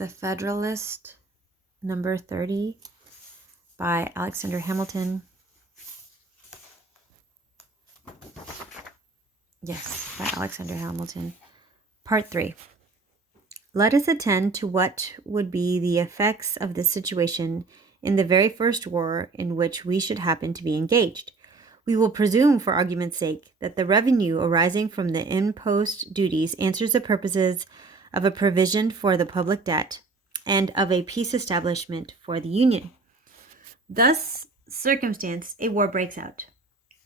The Federalist, number 30, by Alexander Hamilton. Yes, by Alexander Hamilton. Part 3. Let us attend to what would be the effects of this situation in the very first war in which we should happen to be engaged. We will presume, for argument's sake, that the revenue arising from the impost duties answers the purposes of a provision for the public debt and of a peace establishment for the Union. Thus circumstanced, a war breaks out.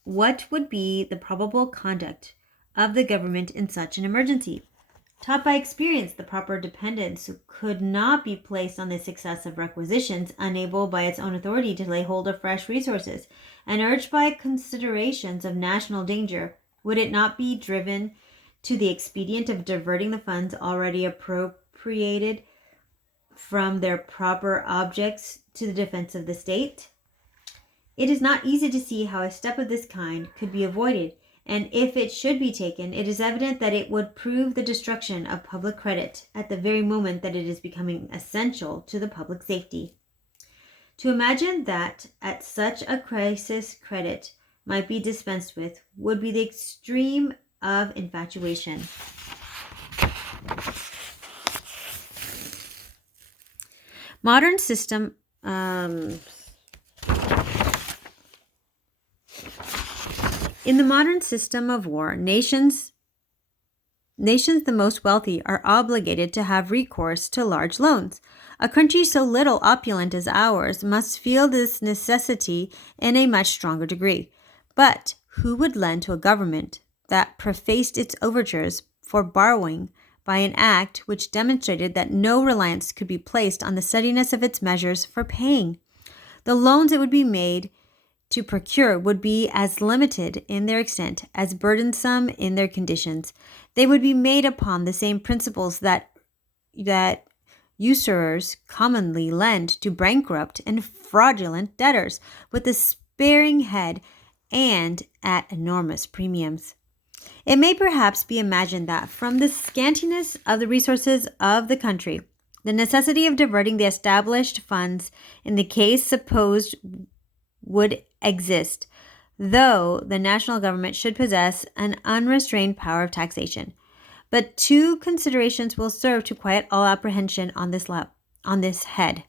What would be the probable conduct of the government in such an emergency? Taught by experience, the proper dependence could not be placed on the success of requisitions, unable by its own authority to lay hold of fresh resources, and urged by considerations of national danger, would it not be driven to the expedient of diverting the funds already appropriated from their proper objects to the defense of the state? It is not easy to see how a step of this kind could be avoided, and if it should be taken, it is evident that it would prove the destruction of public credit at the very moment that it is becoming essential to the public safety. To imagine that at such a crisis credit might be dispensed with would be the extreme of infatuation. Modern system In the modern system of war, nations the most wealthy are obligated to have recourse to large loans. A country so little opulent as ours must feel this necessity in a much stronger degree. But who would lend to a government that prefaced its overtures for borrowing by an act which demonstrated that no reliance could be placed on the steadiness of its measures for paying? The loans it would be made to procure would be as limited in their extent as burdensome in their conditions. They would be made upon the same principles that usurers commonly lend to bankrupt and fraudulent debtors, with a sparing head and at enormous premiums. It may perhaps be imagined that from the scantiness of the resources of the country, the necessity of diverting the established funds in the case supposed would exist, though the national government should possess an unrestrained power of taxation. But two considerations will serve to quiet all apprehension on this head.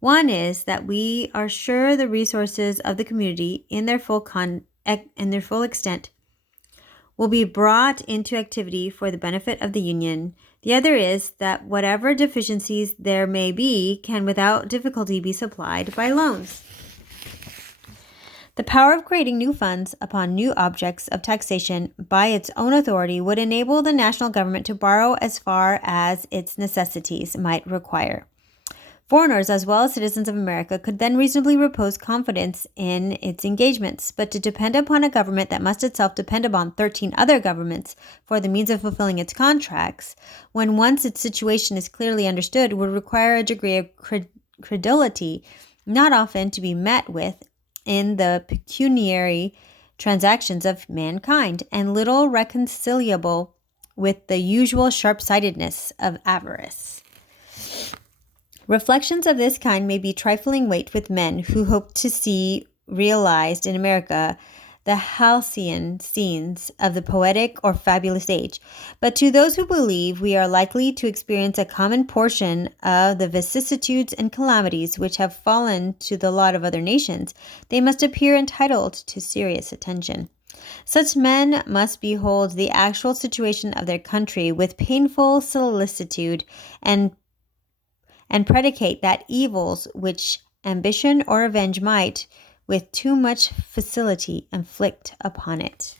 One is that we are sure the resources of the community in their full extent will be brought into activity for the benefit of the Union. The other is that whatever deficiencies there may be can without difficulty be supplied by loans. The power of creating new funds upon new objects of taxation by its own authority would enable the national government to borrow as far as its necessities might require. Foreigners, as well as citizens of America, could then reasonably repose confidence in its engagements, but to depend upon a government that must itself depend upon 13 other governments for the means of fulfilling its contracts, when once its situation is clearly understood, would require a degree of credulity not often to be met with in the pecuniary transactions of mankind, and little reconcilable with the usual sharp-sightedness of avarice. Reflections of this kind may be trifling weight with men who hope to see realized in America the halcyon scenes of the poetic or fabulous age. But to those who believe we are likely to experience a common portion of the vicissitudes and calamities which have fallen to the lot of other nations, they must appear entitled to serious attention. Such men must behold the actual situation of their country with painful solicitude and predicate that evils which ambition or revenge might with too much facility inflict upon it.